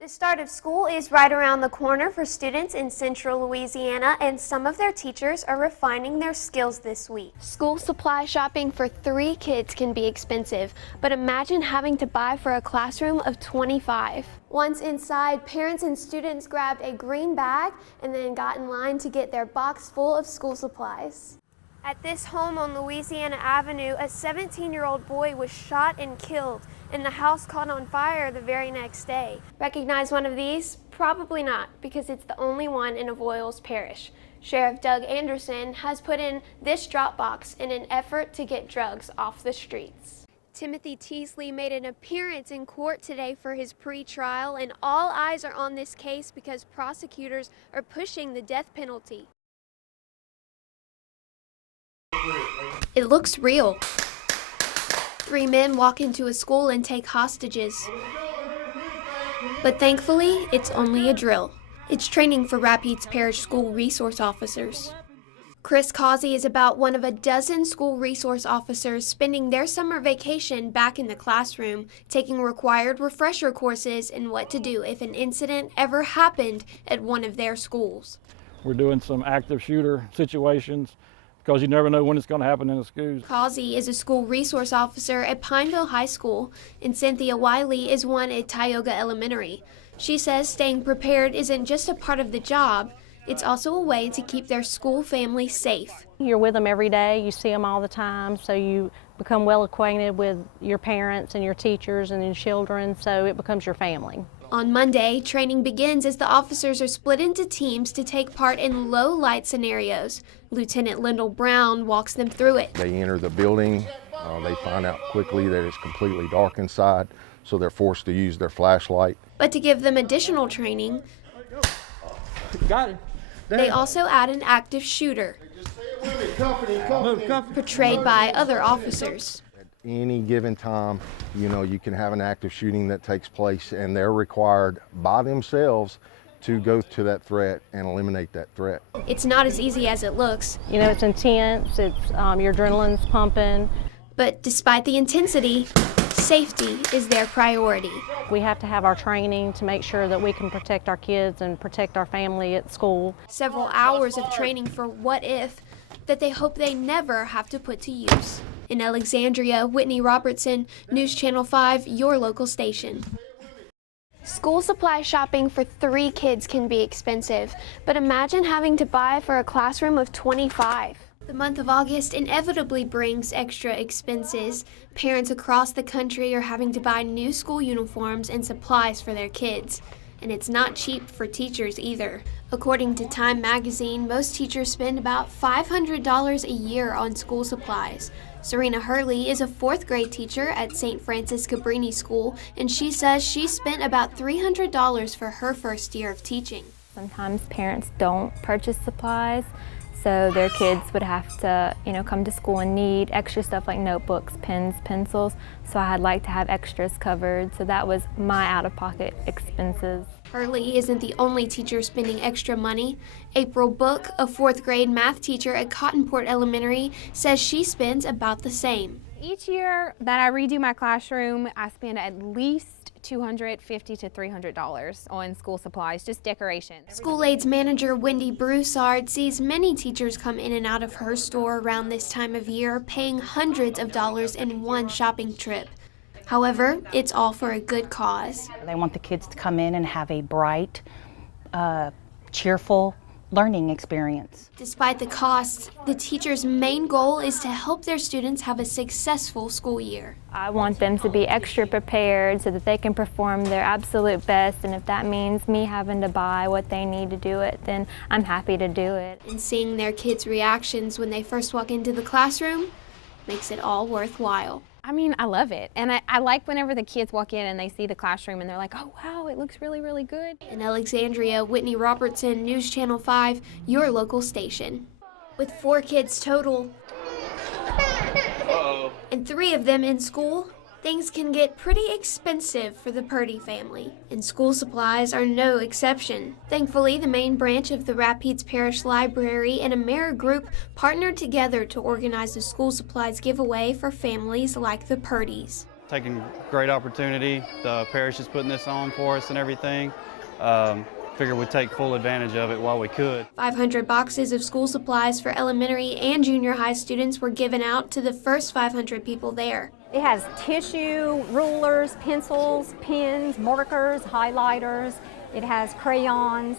The start of school is right around the corner for students in central Louisiana, and some of their teachers are refining their skills this week. School supply shopping for 3 kids can be expensive, but imagine having to buy for a classroom of 25. Once inside, parents and students grabbed a green bag and then got in line to get their box full of school supplies. At this home on Louisiana Avenue, a 17-year-old boy was shot and killed, and the house caught on fire the very next day. Recognize one of these? Probably not, because it's the only one in Avoyelles Parish. Sheriff Doug Anderson has put in this drop box in an effort to get drugs off the streets. Timothy Teasley made an appearance in court today for his pre-trial, and all eyes are on this case because prosecutors are pushing the death penalty. It looks real. 3 men walk into a school and take hostages. But thankfully, it's only a drill. It's training for Rapides Parish School Resource Officers. Chris Causey is about one of a dozen school resource officers spending their summer vacation back in the classroom, taking required refresher courses in what to do if an incident ever happened at one of their schools. We're doing some active shooter situations, because you never know when it's going to happen in the schools. Causey is a school resource officer at Pineville High School, and Cynthia Wiley is one at Tioga Elementary. She says staying prepared isn't just a part of the job, it's also a way to keep their school family safe. You're with them every day, you see them all the time, so you become well acquainted with your parents and your teachers and your children, so it becomes your family. On Monday, training begins as the officers are split into teams to take part in low-light scenarios. Lieutenant Lyndall Brown walks them through it. They enter the building, they find out quickly that it's completely dark inside, so they're forced to use their flashlight. But to give them additional training, Got it. They also add an active shooter, portrayed by other officers. At any given time, you can have an active shooting that takes place, and they're required by themselves to go to that threat and eliminate that threat. It's not as easy as it looks. It's intense, your adrenaline's pumping. But despite the intensity, safety is their priority. We have to have our training to make sure that we can protect our kids and protect our family at school. Several hours of training for what if that they hope they never have to put to use. In Alexandria, Whitney Robertson, News Channel 5, your local station. School supply shopping for 3 kids can be expensive, but imagine having to buy for a classroom of 25. The month of August inevitably brings extra expenses. Parents across the country are having to buy new school uniforms and supplies for their kids. And it's not cheap for teachers either. According to Time magazine, most teachers spend about $500 a year on school supplies. Serena Hurley is a 4th grade teacher at St. Francis Cabrini School, and she says she spent about $300 for her first year of teaching. Sometimes parents don't purchase supplies, so their kids would have to, come to school and need extra stuff like notebooks, pens, pencils. So I'd like to have extras covered. So that was my out-of-pocket expenses. Hurley isn't the only teacher spending extra money. April Book, a 4th grade math teacher at Cottonport Elementary, says she spends about the same. Each year that I redo my classroom, I spend at least $250 to $300 on school supplies, just decoration. School Aids manager Wendy Broussard sees many teachers come in and out of her store around this time of year, paying hundreds of dollars in one shopping trip. However, it's all for a good cause. They want the kids to come in and have a bright, cheerful learning experience. Despite the costs, the teacher's main goal is to help their students have a successful school year. I want them to be extra prepared so that they can perform their absolute best, and if that means me having to buy what they need to do it, then I'm happy to do it. And seeing their kids' reactions when they first walk into the classroom makes it all worthwhile. I love it. And I like whenever the kids walk in and they see the classroom and they're like, oh, wow, it looks really, really good. In Alexandria, Whitney Robertson, News Channel 5, your local station. With 4 kids total, and 3 of them in school, things can get pretty expensive for the Purdy family, and school supplies are no exception. Thankfully, the main branch of the Rapides Parish Library and Amera Group partnered together to organize a school supplies giveaway for families like the Purdys. taking great opportunity. The parish is putting this on for us and everything. Figured we'd take full advantage of it while we could. 500 boxes of school supplies for elementary and junior high students were given out to the first 500 people there. It has tissue, rulers, pencils, pens, markers, highlighters. It has crayons.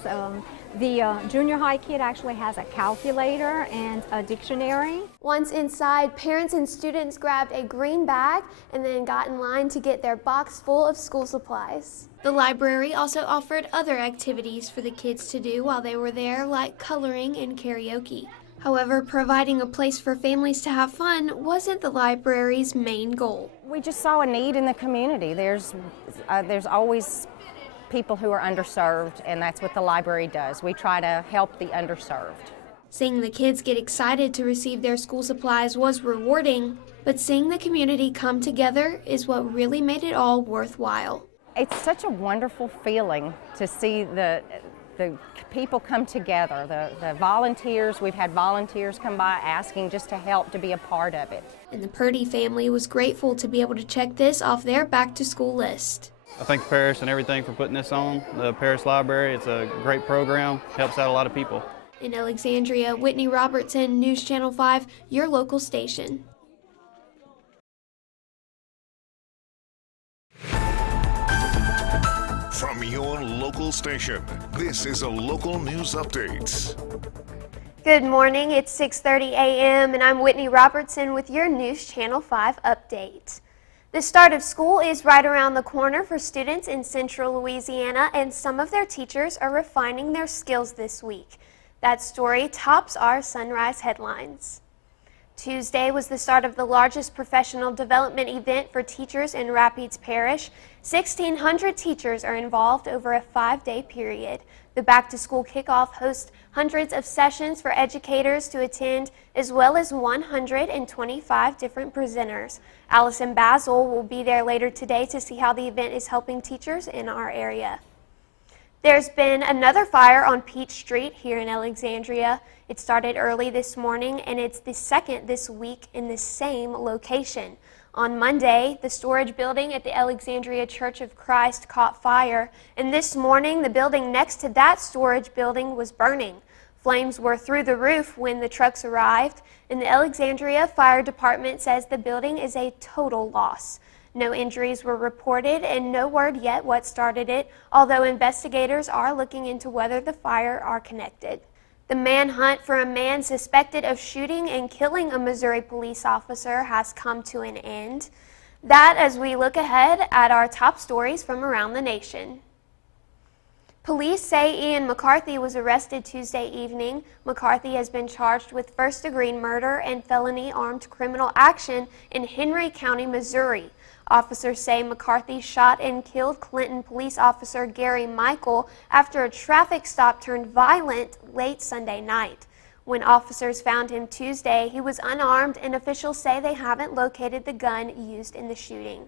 The junior high kid actually has a calculator and a dictionary. Once inside, parents and students grabbed a green bag and then got in line to get their box full of school supplies. The library also offered other activities for the kids to do while they were there, like coloring and karaoke. However, providing a place for families to have fun wasn't the library's main goal. We just saw a need in the community. There's always people who are underserved, and that's what the library does. We try to help the underserved. Seeing the kids get excited to receive their school supplies was rewarding, but seeing the community come together is what really made it all worthwhile. It's such a wonderful feeling to see the people come together, the volunteers. We've had volunteers come by asking just to help, to be a part of it. And the Purdy family was grateful to be able to check this off their back-to-school list. I thank the parish and everything for putting this on. The parish library, it's a great program, helps out a lot of people. In Alexandria, Whitney Robertson, News Channel 5, your local station. From your local station, this is a local news update. Good morning, it's 6:30 a.m. and I'm Whitney Robertson with your News Channel 5 update. The start of school is right around the corner for students in central Louisiana, and some of their teachers are refining their skills this week. That story tops our Sunrise headlines. Tuesday was the start of the largest professional development event for teachers in Rapides Parish. 1,600 teachers are involved over a 5-day period. The back-to-school kickoff hosts hundreds of sessions for educators to attend, as well as 125 different presenters. Allison Basil will be there later today to see how the event is helping teachers in our area. There's been another fire on Peach Street here in Alexandria. It started early this morning, and it's the second this week in the same location. On Monday, the storage building at the Alexandria Church of Christ caught fire, and this morning, the building next to that storage building was burning. Flames were through the roof when the trucks arrived, and the Alexandria Fire Department says the building is a total loss. No injuries were reported and no word yet what started it, although investigators are looking into whether the fire are connected. The manhunt for a man suspected of shooting and killing a Missouri police officer has come to an end. That as we look ahead at our top stories from around the nation. Police say Ian McCarthy was arrested Tuesday evening. McCarthy has been charged with first-degree murder and felony armed criminal action in Henry County, Missouri. Officers say McCarthy shot and killed Clinton police officer Gary Michael after a traffic stop turned violent late Sunday night. When officers found him Tuesday, he was unarmed, and officials say they haven't located the gun used in the shooting.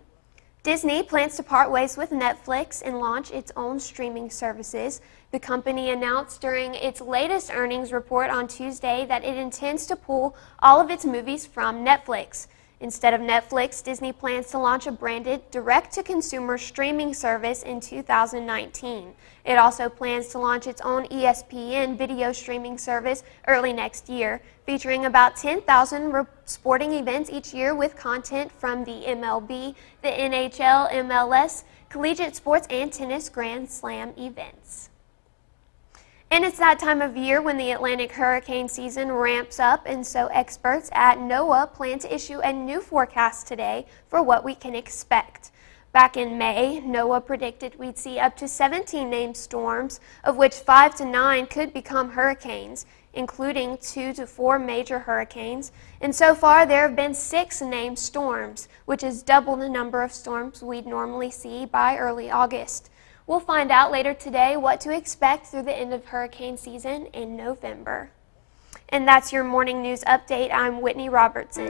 Disney plans to part ways with Netflix and launch its own streaming services. The company announced during its latest earnings report on Tuesday that it intends to pull all of its movies from Netflix. Instead of Netflix, Disney plans to launch a branded direct-to-consumer streaming service in 2019. It also plans to launch its own ESPN video streaming service early next year, featuring about 10,000 sporting events each year with content from the MLB, the NHL, MLS, collegiate sports, and tennis Grand Slam events. And it's that time of year when the Atlantic hurricane season ramps up, and so experts at NOAA plan to issue a new forecast today for what we can expect. Back in May, NOAA predicted we'd see up to 17 named storms, of which 5 to 9 could become hurricanes, including 2 to 4 major hurricanes. And so far, there have been 6 named storms, which is double the number of storms we'd normally see by early August. We'll find out later today what to expect through the end of hurricane season in November. And that's your morning news update. I'm Whitney Robertson.